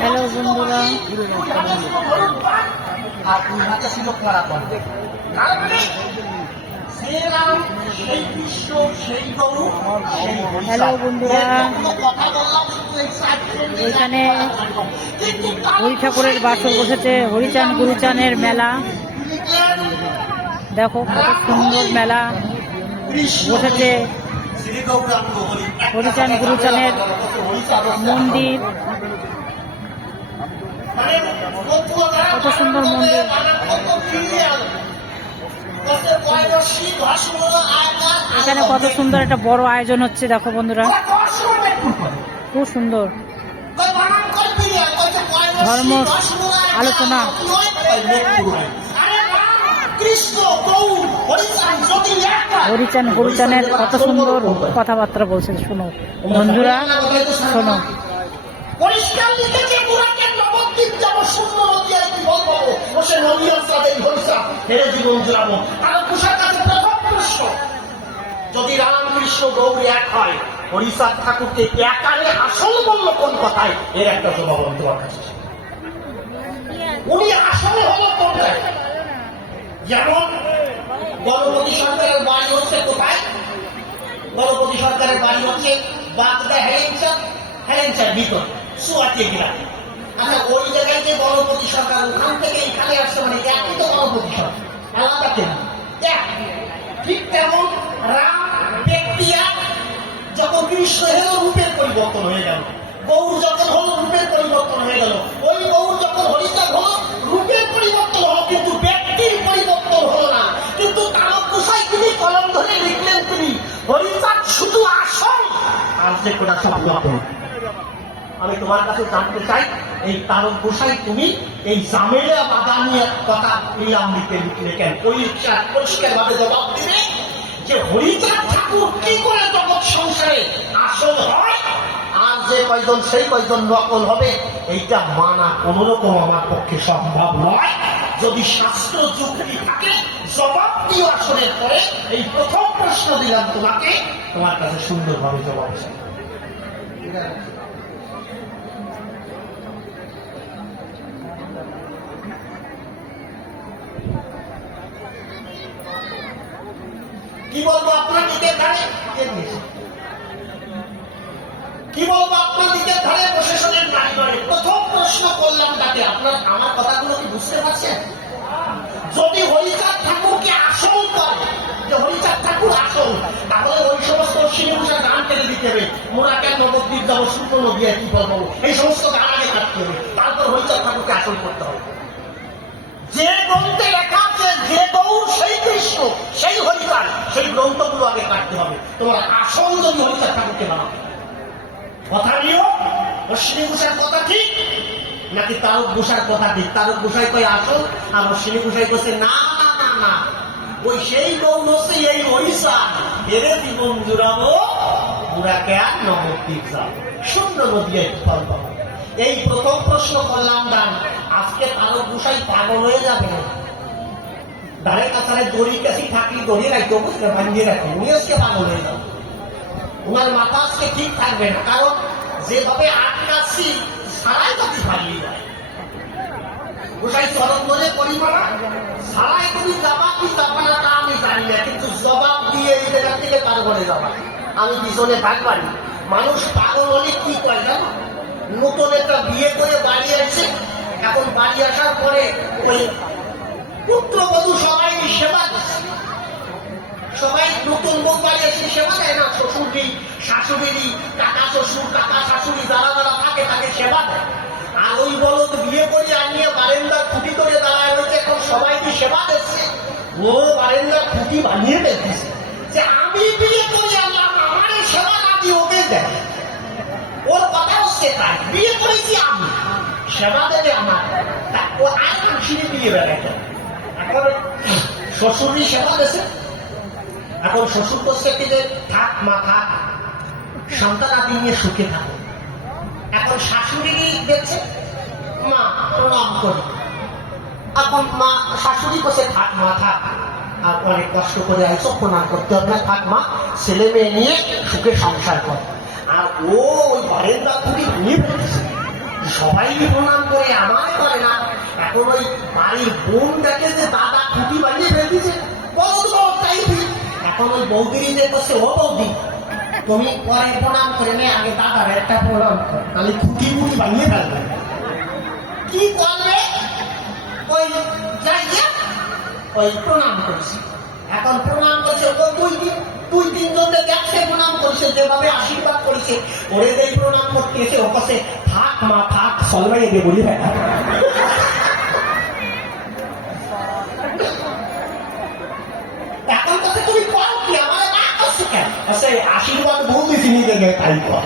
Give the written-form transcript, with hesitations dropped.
Hello বন্ধুরা, hello বন্ধুরা, এখানে হরি ঠাকুরের বাসর বসেছে। হরিচাঁদ গুরুচাঁদের মেলা দেখো, কত সুন্দর মেলা বসেছে। হরিচাঁদ গুরুচাঁদের মন্দির, কত সুন্দর মন্দির। এখানে কত সুন্দর একটা বড় আয়োজন হচ্ছে দেখো বন্ধুরা, খুব সুন্দর ধর্ম আলোচনা। হরিচাঁদ গুরুচাঁদের কত সুন্দর কথাবার্তা বলছে, শোনো বন্ধুরা, শোনো। পরিষ্কার লিখেছে পুরাকে নবদ্বীপ যাব শূন্য নদিয়ায় কি বলবো বসে নদিয়ার সাথে ভরসা হেরে জীবন জুড়াবো। আর কুষার কাছে প্রথম প্রশ্ন, যদি রামকৃষ্ণ গৌর এক হয়, হরিচাঁদ ঠাকুরকে একালে আসল বলল কোন কথায়? এর একটা জবাব আমি তোমার কাছে। উনি আসলে হলো কোনটায়? যেমন গণপতি সরকারের বাড়ি হচ্ছে কোথায়? গণপতি সরকারের বাড়ি হচ্ছে বাগদা হেলেঞ্চার ভিতর সুয়াটিয়া গ্রামে। আচ্ছা, ওই জায়গায় যে গণপতি সরকার ওখান থেকে এখানে আসছে, মানে একই তো গণপতি সরকার, আলাদা কেন? ঠিক তেমন রাম ব্যক্তি যখন কৃষ্ণ হলো রূপের পরিবর্তন হয়ে গেল, গৌর যখন হলো রূপের পরিবর্তন হয়ে গেল, ওই গৌর যখন হরিচাঁদ হলো রূপের পরিবর্তন হলো, কিন্তু ব্যক্তির পরিবর্তন হলো না। কিন্তু তারক গোসাই তিনি কলম ধরে লিখলেন, তিনি হরিচাঁদ শুধু আসল আর যে কোটা সব। আমি তোমার কাছে জানতে চাই, এই তারক গোসাই তুমি এই জামেলা বাদানিয়া কথা নিলামৃতে লিখলে কেন? পরিষ্কার ভাবে জবাব দিবে যে হরিচাঁদ ঠাকুর কি করে জগৎ সংসারে আসল হয়, আর যে কয়জন সেই কয়জন নকল হবে, এইটা মানা কোন রকম আমার পক্ষে সম্ভব নয়। যদি শাস্ত্র যুক্তি থাকে জবাব দিও আসনের পরে। এই প্রথম প্রশ্ন দিলাম তোমাকে, তোমার কাছে সুন্দরভাবে জবাব চাই। কি বলবো আপনার দিকের ধারে? কি বলবো আপনার দিকের ধারে প্রশাসনের গাড়ি করে? প্রথম প্রশ্ন করলাম তাকে, আপনার আমার কথাগুলো কি বুঝতে পারছেন? যদি হরিচাঁদ ঠাকুরকে আসল করে, যে হরিচাঁদ ঠাকুর আসল, তাহলে ওই সমস্ত শিবপূজা গান কেটে দিতে হবে। মোরা কেন নবদ্বীপ যাবো শুল্ক নদিয়ায় কি বলবো, এই সমস্ত গান আগে কাটতে হবে, তারপর হরিচাঁদ ঠাকুরকে আসল করতে হবে। যে গ্রন্থে লেখা আছে যে গৌর সেই কৃষ্ণ সেই হরিচাঁদ, সেই গ্রন্থগুলো আগে কাটতে হবে। তোমার আসল যদি হরিচাঁদ ঠাকুরকে বানাবে, কথা নিও অশ্বিনী ঘোষার কথা ঠিক নাকি তারক ঘোষার কথা ঠিক? তারক ঘোষাই কয় আসল, আর অশ্বিনী ঘোষাই করছে না না না না, ওই সেই গৌর হচ্ছে এই হরিচাঁদ, এরে জীবন জুড়াবো পুরাকে আর নবদ্বীপ যাবো শূন্য নদিয়ায় ফল পাবো। এই প্রথম প্রশ্ন করলাম দান। আজকে তারক গোসাই পাগল হয়ে যাবে, ধারে কাছারে দড়ি কাছি থাকলে দড়ি রাখতে বুঝতে ভাঙিয়ে রাখে, উনি আজকে পাগল হয়ে যাবে। ওনার মাথা আজকে ঠিক থাকবে না, কারণ যেভাবে আটকাচ্ছি সারাই তাকে হারিয়ে যায়। গোসাই চরম বলে পরিমাণা সারাই তুমি যাবা কি যাবা না তা আমি জানি না, কিন্তু জবাব দিয়ে এই জায়গা থেকে তার ঘরে যাবা, আমি পিছনে থাকবানি। মানুষ পাগল হলে কি করে জানো? নতুন একটা বিয়ে করে বাড়ি আসছে, এখন বাড়ি আসার পরে ওই পুত্রবধূ সবাই সেবা দিচ্ছে, সবাই নতুন বউ বাড়ি এসে সেবা দেয় না? শ্বশুরটি শাশুড়ি, কাকা শ্বশুর কাকা শাশুড়ি যারা যারা থাকে তাকে সেবা দেয়। আর ওই বলদ বিয়ে করে আনিয়ে বারেন্দার খুঁটি করে দাঁড়ায় রয়েছে, এখন সবাইকে সেবা দিচ্ছে। ও বারেন্দার খুঁটি বানিয়ে দেখতেছে যে আমি বিয়ে করে আনলাম, আমার সেবা না দিয়ে ওকে দেয়। ওর কথা হচ্ছে তাই, বিয়ে করেছি আমি, সেবা দেবে আমার, ও আর খুশিতে বিয়ে বেড়াইতে। এখন শ্বশুরই সেবা দিয়েছে, এখন শ্বশুর করছে কি যে থাক মা থাক, সন্তান আদি নিয়ে সুখে থাকো। এখন শাশুড়ি দেখছে মা প্রণাম করি, এখন মা শাশুড়ি করছে থাক মা থাক, আর অনেক কষ্ট করে আইসো প্রণাম করতে হবে না, থাক মা ছেলে মেয়ে নিয়ে সুখে সংসার কর। আর ও ওই বারেন্দা খুবই ভেঙে ফেলেছে। সবাই প্রণাম করে, আমায় করে না। এখন ওই বাড়ির বোনটাকে যে দাদা খুঁটি বানিয়ে ফেলতেছে, এখন ওই বৌদিরিতে বসে, ও বৌদি তুমি পরে প্রণাম করে নে, আগে দাদার একটা প্রণাম কর, তাহলে খুঁটি মুটি বানিয়ে ফেলবে। কি করবে? ওই যাই ওই প্রণাম করছি। এখন প্রণাম করছে, ও দুই তিনজনকে দেখছে প্রণাম করছে, যেভাবে আশীর্বাদ করেছে, ওরে যেই প্রণাম করতে এসে ও কাছে থাক মা থাক, সলমাই এনে বলি বেটা। এখন কাছে তুমি করো কি, আমার না করছো কেন? আচ্ছা আশীর্বাদ বহু দিয়েছি, নিজে তাই কর।